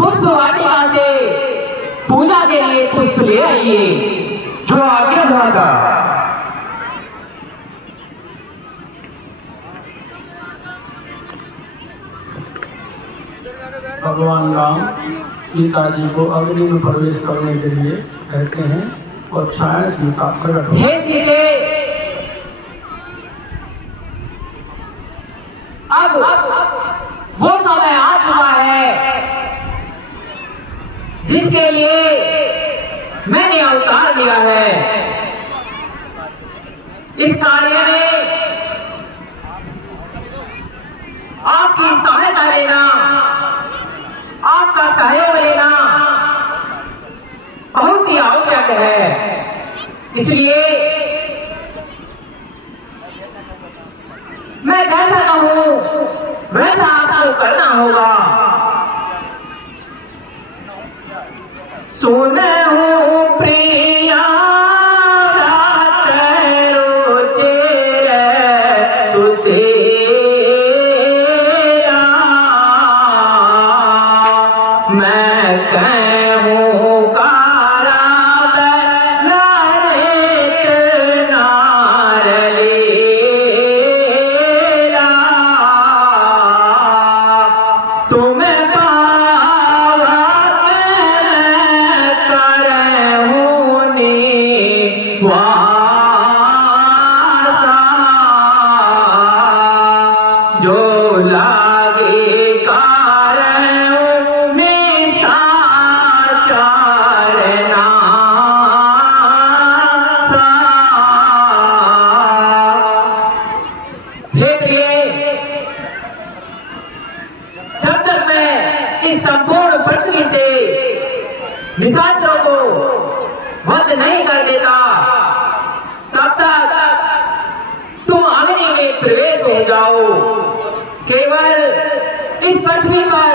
पुष्प वाटिका से पूजा के लिए पुष्प ले आइए। जो आज्ञा भ्राता। भगवान राम सीता जी को अग्नि में प्रवेश करने के लिए कहते हैं और छाया सीता प्रकट हो। हे सीते, अब वो समय आ चुका है जिसके लिए मैंने अवतार लिया है। इस कार्य में आपकी सहायता लेना, आपका सहयोग लेना बहुत ही आवश्यक है। इसलिए मैं जैसा कहूं वैसा आपको करना होगा। सुने हूं प्रिया रात रोचे रे सुसेरा, मैं कहूं कारा ललित नारलेला, तुम्हें पावा के मैं करहूं निवासा, जो लागे करहूं निशाचरना सा। हे प्रिय, जब तक मैं इस संपूर्ण पृथ्वी से निशाचरों को वध नहीं कर देता, तब तक तुम अग्नि में प्रवेश हो जाओ। केवल इस पृथ्वी पर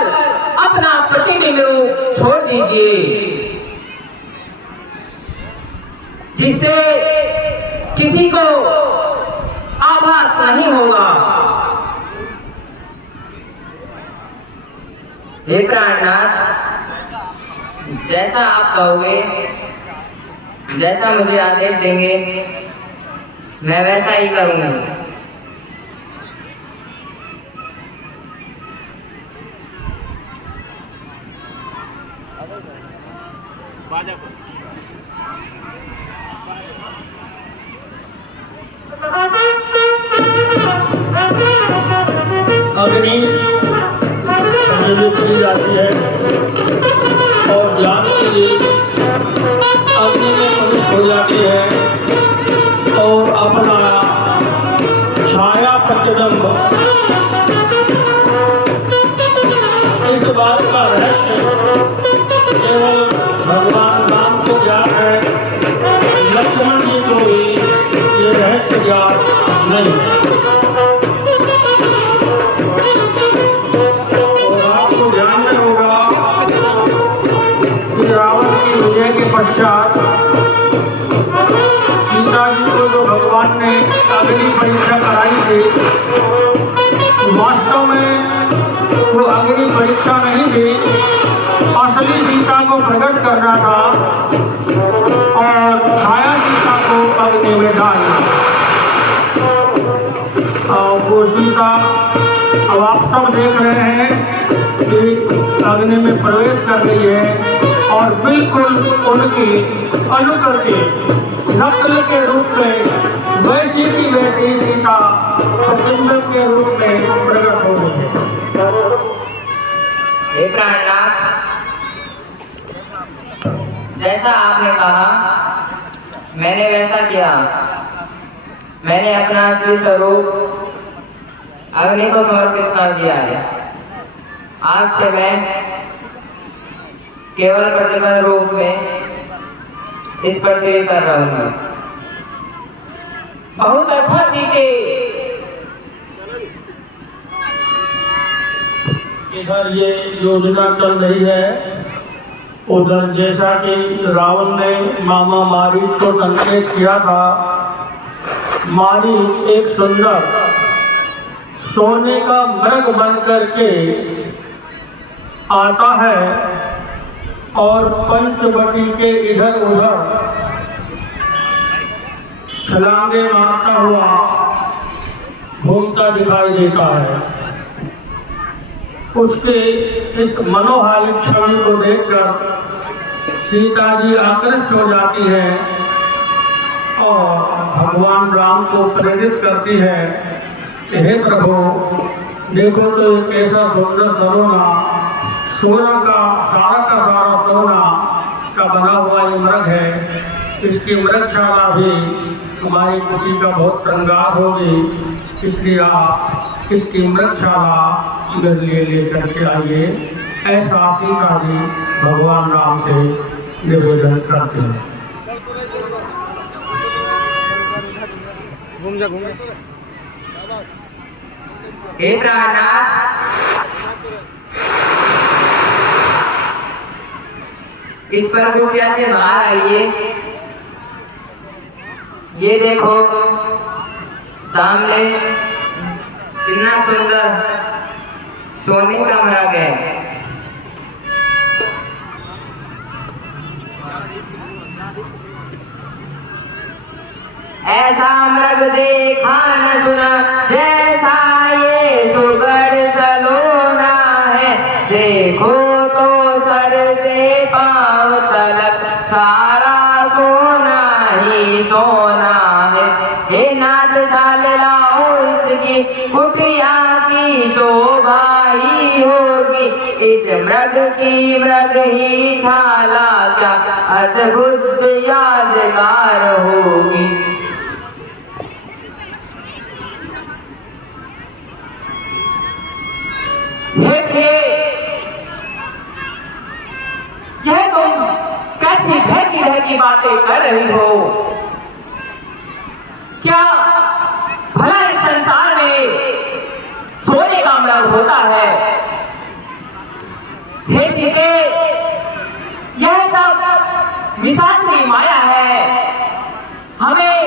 अपना प्रतिबिंब रूप छोड़ दीजिए, जिससे किसी को आभास नहीं होगा। हे प्राणनाथ, जैसा आप कहोगे, जैसा मुझे आदेश देंगे, मैं वैसा ही करूंगा। अग्नि प्रज्वलित की जाती है और ज्ञान के लिए अग्नि में प्रविष्ट हो जाती है और अपना छाया प्रतिबिंब, इस बात का रहस्य केवल भगवान राम को ज्ञात है, लक्ष्मण जी को भी ये रहस्य ज्ञात नहीं है। पश्चात सीता जी को जो भगवान ने अग्नि परीक्षा कराई थी, वास्तव में वो अग्नि परीक्षा नहीं थी, असली सीता को प्रकट करना था और छाया सीता को अग्नि में डालना। और वो सीता अब आप सब देख रहे हैं कि अग्नि में प्रवेश कर रही है और बिल्कुल उनकी अनुकृति नकल के रूप में वैसी की वैसी सीता प्रतिबिंब के रूप में प्रकट हो गई है। हे प्राणनाथ, जैसा आपने कहा मैंने वैसा किया। मैंने अपना असली स्वरूप अग्नि को समर्पित कर दिया है। आज से मैं केवल प्रतिबिंब रूप में इस पृथ्वी पर रहूंगा। बहुत अच्छा सीते। इधर ये योजना चल रही है, उधर जैसा कि रावण ने मामा मारीच को संकेत किया था, मारीच एक सुंदर सोने का मृग बन करके आता है और पंचवटी के इधर उधर छलांगे मारता हुआ घूमता दिखाई देता है। उसके इस मनोहारी छवि को देखकर सीता जी आकृष्ट हो जाती है और भगवान राम को प्रेरित करती है कि हे प्रभु, देखो तो एक ऐसा सुंदर सरोना, सोना का सारा सोना का बना हुआ ये मृग है, इसकी मृगशाला भी हमारी कुटी का बहुत श्रृंगार होगी, इसलिए आप इसकी मृगशाला मेरे लिए लेकर के आइए। ऐसा सीता जी भगवान राम से निवेदन करते हैं। हे प्राणनाथ, इस पर कुटिया से बाहर आइए। ये देखो सामने कितना सुंदर सोने का मृग है। ऐसा मृग देखा न सुना, जैसा ये सुगढ़ सलोना है। देखो तो सर से पांव तलक सारा सोना ही सोना है। हे नाथ छाल लाओ, इसकी कुटिया की शोभा ही होगी। इस मृग की मृग ही छाला क्या अद्भुत यादगार होगी। यह तुम कैसी बहकी बहकी बातें कर रही हो? क्या भला इस संसार में सोने का मृग होता है? हे सीते, यह सब निशाचरी माया है। हमें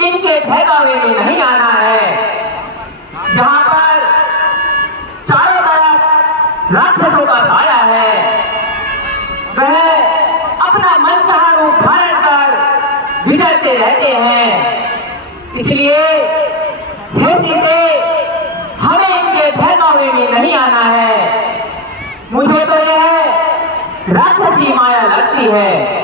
इनके बहकावे में नहीं आना है। जहां पर चारों तरफ राक्षसों का साया है, वह अपना मनचाहा रूप धारण कर विचरते रहते हैं। इसलिए हे सीते, हमें इनके बहकावे में नहीं आना है। मुझे तो यह राक्षसी माया लगती है।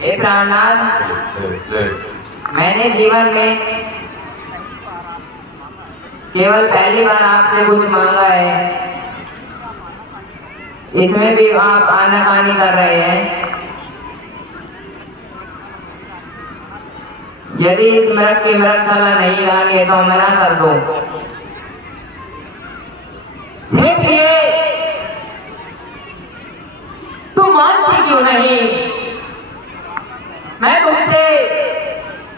हे प्राणनाथ, मैंने जीवन में केवल पहली बार आपसे कुछ मांगा है, इसमें भी आप आनाकानी कर रहे हैं। यदि इस मृग की मृगशाला नहीं डाली है तो मना कर दो। हे प्रिय, तुम मानती क्यों नहीं? मैं तुमसे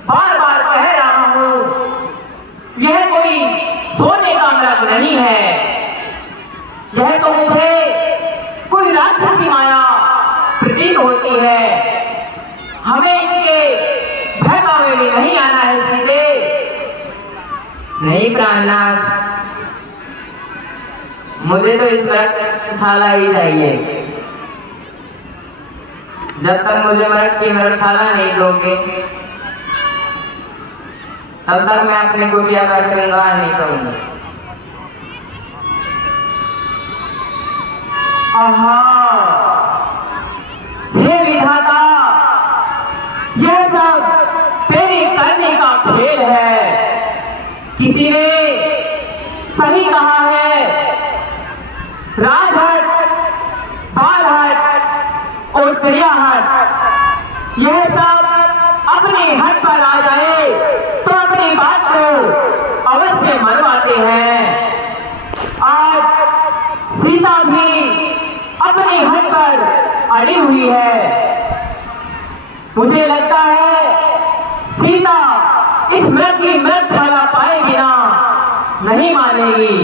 बार बार कह रहा हूं, यह कोई सोने का मृग नहीं है। यह तो मुझे कोई राक्षसी माया प्रतीत होती है। हमें इनके बहकावे में नहीं आना है सीते। नहीं प्राणनाथ, मुझे तो इस मृगशाला ही चाहिए। जब तक मुझे मृग की मृगशाला नहीं दोगे, तब तक मैं अपनी कुटिया का श्रृंगार नहीं करूंगा। आहा, हे विधाता, यह सब तेरे करने का खेल है। किसी ने सही कहा है, राजहट, बालहट और त्रियाहट, यह सब अपने हट पर आ जाए तो अपनी बात को अवश्य मनवाते हैं। आज सीता भी अपने हट पर अड़ी हुई है। मुझे लगता है सीता इस मृग की मृगशाला पाए बिना नहीं मानेगी।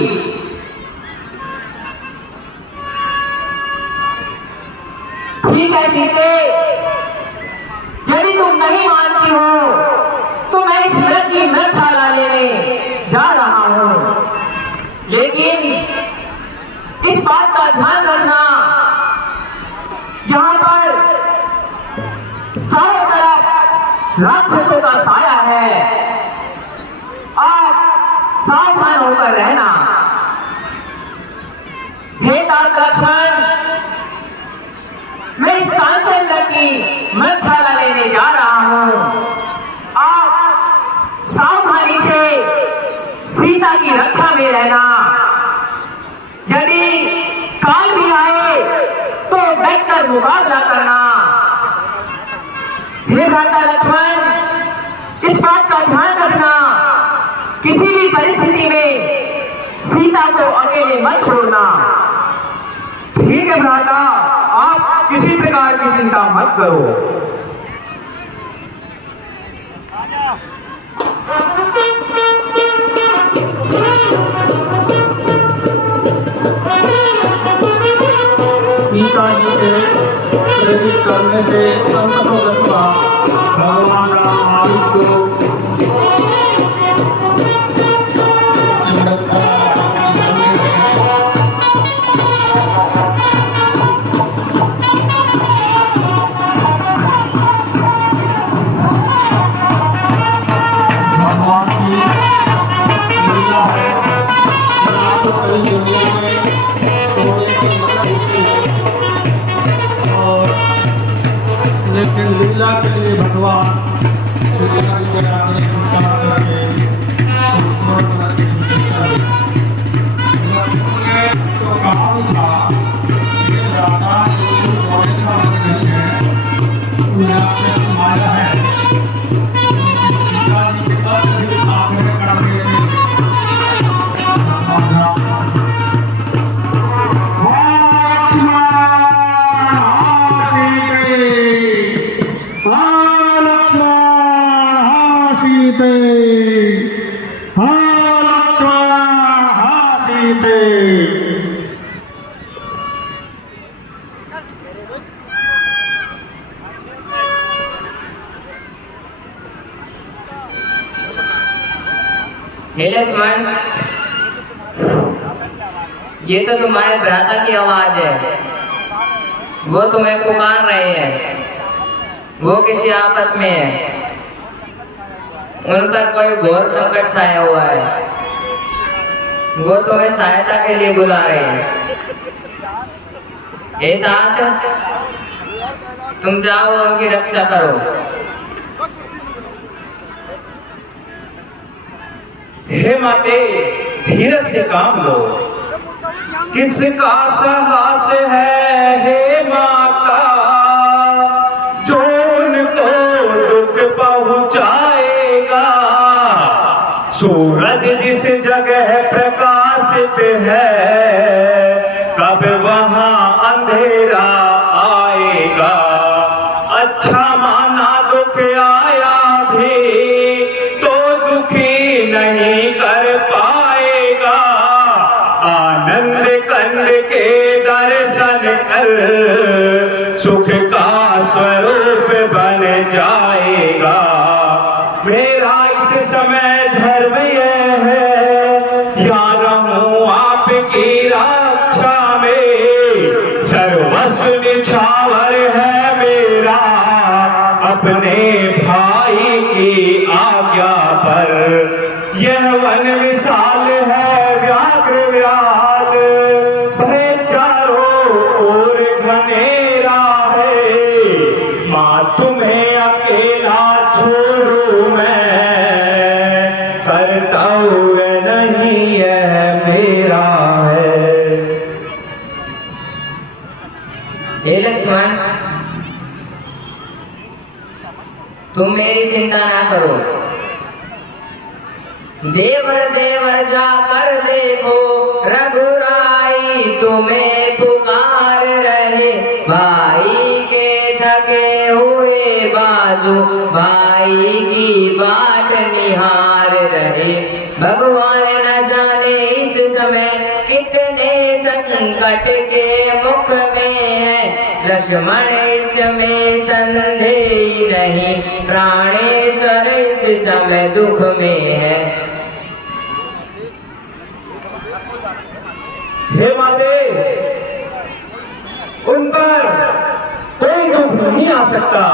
ठीक है सीते, यदि तुम नहीं मानती हो तो मैं इस व्रत की मृगशाला लेने जा रहा हूं, लेकिन इस बात का ध्यान रखना, यहाँ पर चारों तरफ राक्षसों का साया है, आप सावधान होकर रहना। हे तात लक्ष्मण, मैं इस कांचन की मृगशाला लेने जा रहा हूं, आप सावधानी से सीता की रक्षा में रहना। यदि काल भी आए तो डटकर मुकाबला करना। हे भ्राता लक्ष्मण, इस बात का ध्यान रखना, किसी भी परिस्थिति में सीता को अकेले मत छोड़ना। ठीक है भ्राता, आप किसी प्रकार की चिंता मत करो। सीता जी के प्रेरित करने से अंततोगत्वा भगवान राम को भगवान की लीला है। तो कई दुनिया में सोने की मदद होती है, और लेकिन लीला के लिए भगवान सीता जी के आगे स्वीकार करके उस स्वर्ग में चले। लक्ष्मण ने तो कहा भी था कि राधा ये सोने का मन नहीं है, राक्षस की माया है। सीता जी के तब भी आग्रह कर रहे थे। हे लक्ष्मण, ये तो तुम्हारे भ्राता की आवाज है, वो तुम्हें पुकार रहे हैं, वो किसी आफत में है, उन पर कोई घोर संकट छाया हुआ है, वो तुम्हें सहायता के लिए बुला रहे हैं। हे तात, तुम जाओ उनकी रक्षा करो। हे माते, धीरज से काम लो, किसका साहस है हे माता, जो उनको दुख पहुंचाएगा। सूरज जिस जगह प्रकाशित है, कब वहां अंधेरा आएगा। अच्छा माना दुख आया भी तो दुखी नहीं कर पाएगा। आनंद कंद के दर्शन कर सुख का स्वरूप बन जाएगा। मेरा इस समय धर्म यह है, या रहूं आपकी रक्षा में। सर्वस्व निछावर है मेरा, अपने भाई की आज्ञा पर। यह वन विशाल है व्याघ्र व्याल, भय चारों ओर घनेरा है। मां तुम्हें अकेला छोड़ू मैं, कर्तव्य नहीं है मेरा है। हे लक्ष्मण, तुम मेरी चिंता ना करो। देवर देवर जाकर देखो, रघुराई तुम्हें पुकार रहे। भाई के थके हुए बाजू, भाई की बाट निहार रहे। भगवान न जाने इस समय कितने संकट के मुख में है। लक्ष्मण इसमें संदेह नहीं, प्राणेश्वर इस समय दुख में है। हे माते, उन पर कोई दुख नहीं आ सकता।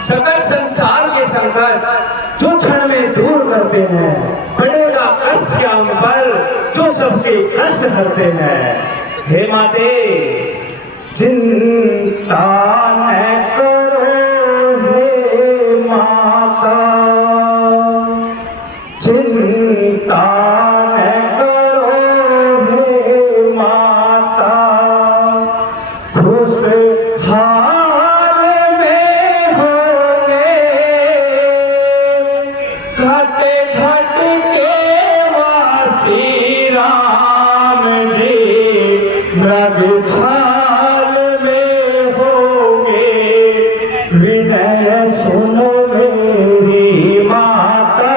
सकल संसार के संकट जो क्षण में दूर करते हैं, पड़ेगा कष्ट क्या उन पर जो सबके कष्ट हरते हैं। हे माते, चिंता न करो हे माता, चिंता न करो हे माता, खुशहाल में होंगे घट घट के वासी राम जी, मृगछाल में होंगे। विनय सुनो मेरी माता,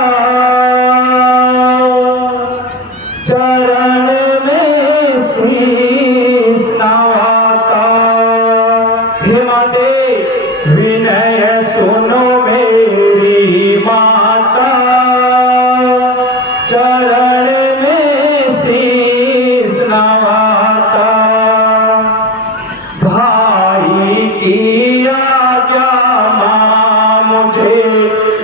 चरण में शीश नवाता। हे माते, विनय सुनो मेरी माता, चरण में शीश नवाता। भाई की आज्ञा मां मुझे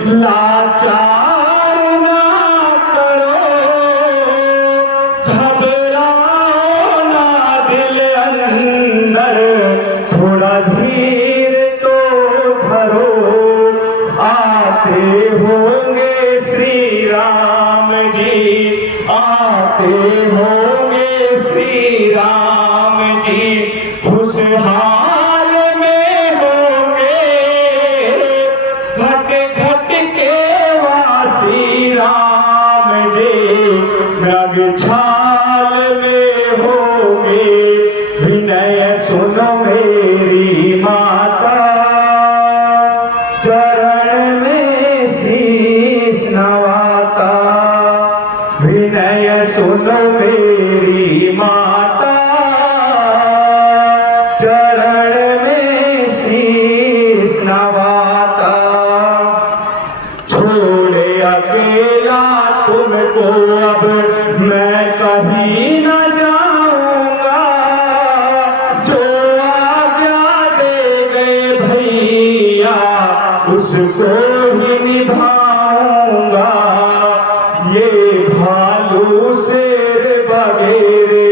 लाचार ना करो, घबराओ ना दिल अंदर, थोड़ा धीर तो धरो। आते होंगे श्री राम जी, आते होंगे श्री राम जी, खुशहाल में होंगे घट घट के वासी राम जी, मृगछाल में होंगे। विनय सुनो मेरी माता, चरण में शीश नवाता। विनय सुनो मेरी माता, चरण में शीश नवाता। छोड़े अकेला तुमको अब मैं कहीं न जाऊंगा, जो आज्ञा दे गए भैया उसको ही निभाऊंगा। ये भालू शेर बगेरे,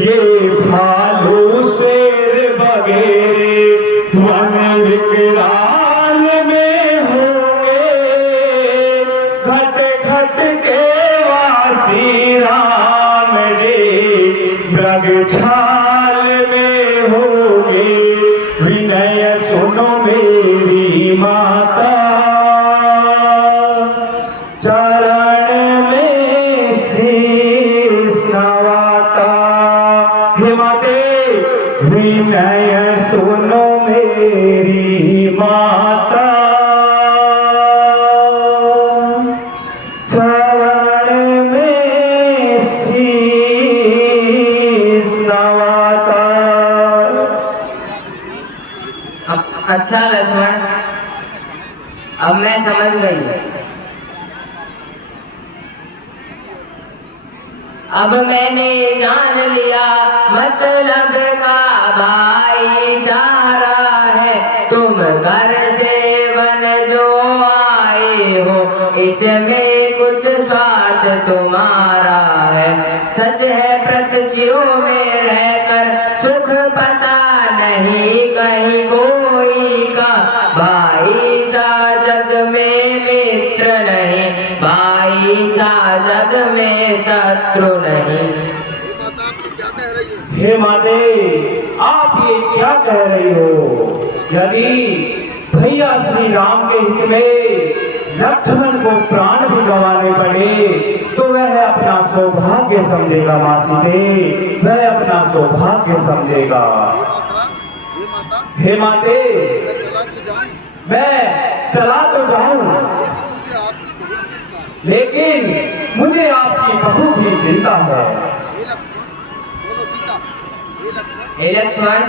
ये भालू शेर बगेरे, वन विकराल में होंगे घट घट के वासी राम जी, मृगछाल में होंगे। विनय सुनो मेरी माता, चरण में शीश नवाता। हे माते, विनय सुनो मेरी माता, चरण में शीश नवाता। अच्छा लक्ष्मण, अब मैं समझ गई। अब मैंने जान लिया मतलब का भाईचारा है। तुम घर से वन जो आए हो, इसमें कुछ स्वार्थ तुम्हारा है। सच है प्रकृतियों में रहकर सुख पता नहीं कहीं कोई का, भाई सा जग में मित्र नहीं, भाई सा जग में शत्रु नहीं। हे माते, आप ये क्या कह रही हो? यदि भैया श्री राम के हित में लक्ष्मण को प्राण भी गंवाने पड़े तो वह अपना सौभाग्य समझेगा। माँ सीते, वह अपना सौभाग्य समझेगा। हे माते, मैं चला तो जाऊं, लेकिन मुझे आपकी बहुत ही चिंता है। हे लक्ष्मण,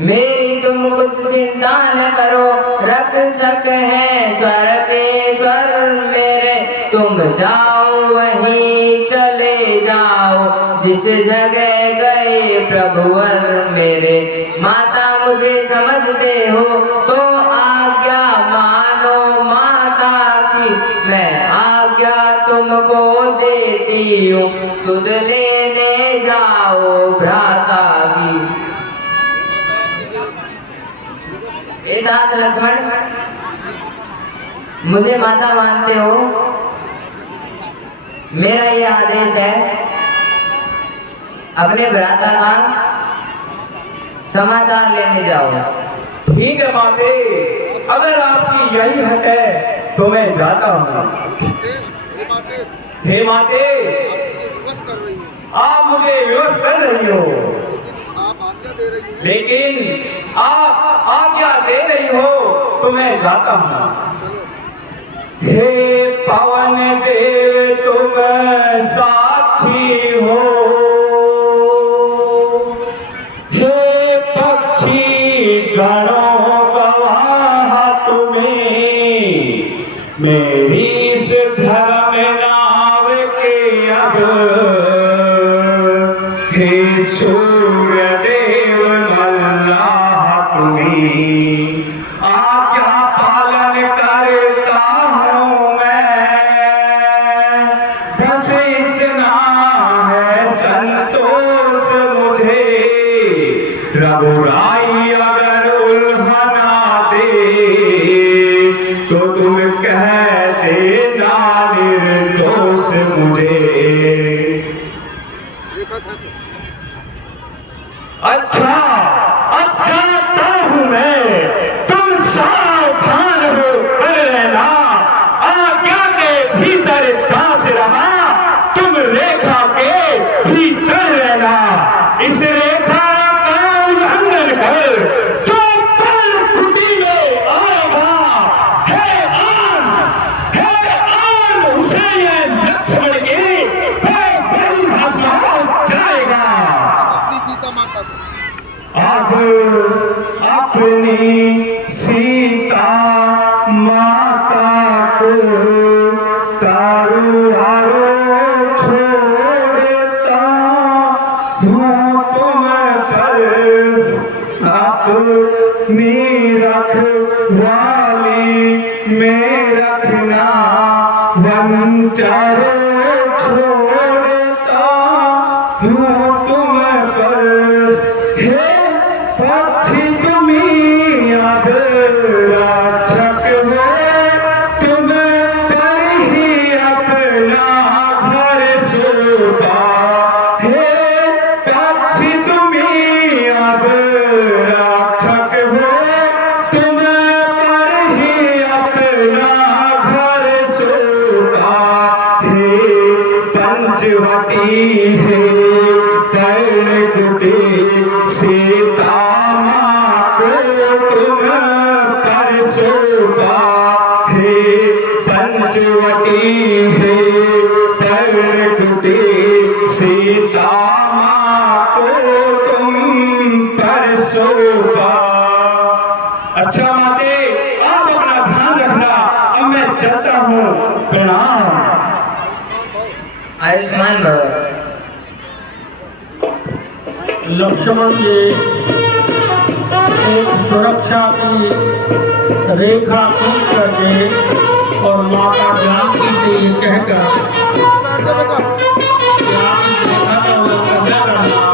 मेरी तुम कुछ चिंता न करो, रक्षक है स्वर्गेश्वर मेरे। तुम जाओ वहीं चले जाओ, जिस जगह गए प्रभुवर मेरे। माता मुझे समझते हो तो आज्ञा मानो माता की, मैं आज्ञा तुमको देती हूँ, सुध लेने जाओ भ्राता की। तात लक्ष्मण, मुझे माता मानते हो, मेरा यह आदेश है, अपने भ्राता का समाचार लेने जाओ। ठीक है माते, अगर आपकी यही हक है तो मैं जाता हूँ। हे माते, आप मुझे विवश कर रही हो, लेकिन आप आज्ञा दे रही हो तो मैं जाता हूँ। हे पवन देव तुम साक्षी हो, हे पक्षी गणों गवाह तुम्हें, मेरी इस धर्म नाव के अब। हे सूर्य देव मल्लाह तुम्हें, आज्ञा पालन करता हूँ मैं, बस इतना है संतोष मुझे। रघुराई अगर उल्हना दे तो तुम कह देना निर्दोष मुझे। अच्छा जानता हूँ मैं, तुम सावधान हो कर रहना, आज्ञा के भीतर दास रहा, तुम रेखा के भीतर रहना। इस रेखा का उल्लंघन कर जो पल कुटी में आएगा, है आन उसे ये लक्ष्मण के वही भस्म हो जाएगा। अब अपनी सीता माता को तारुआरो छोड़ता हूँ तुम पर, अपनी रखवाली में रखना, वंचारो छोड़ता हूँ तुम पर। हे पक्षी तुम्हीं अब रक्षक हो, तुम पर ही अपना घर सोता। हे पक्षी तुम्हीं अब रक्षक हो, तुम पर ही अपना घर सोता। हे पंचवटी है पर्णकुटी, सीता माँ को तुम पर शोभा। हे पंचवटी है पर्णकुटी, सीता माँ को तुम पर शोभा। अच्छा माते, आप अपना ध्यान रखना, अब मैं चलता हूँ, प्रणाम। आयुष्मान भव। लक्ष्मण जी एक सुरक्षा की रेखा खींच करके और माता जानकी से ये कहकर कि आप इस रेखा का उल्लंघन न करना,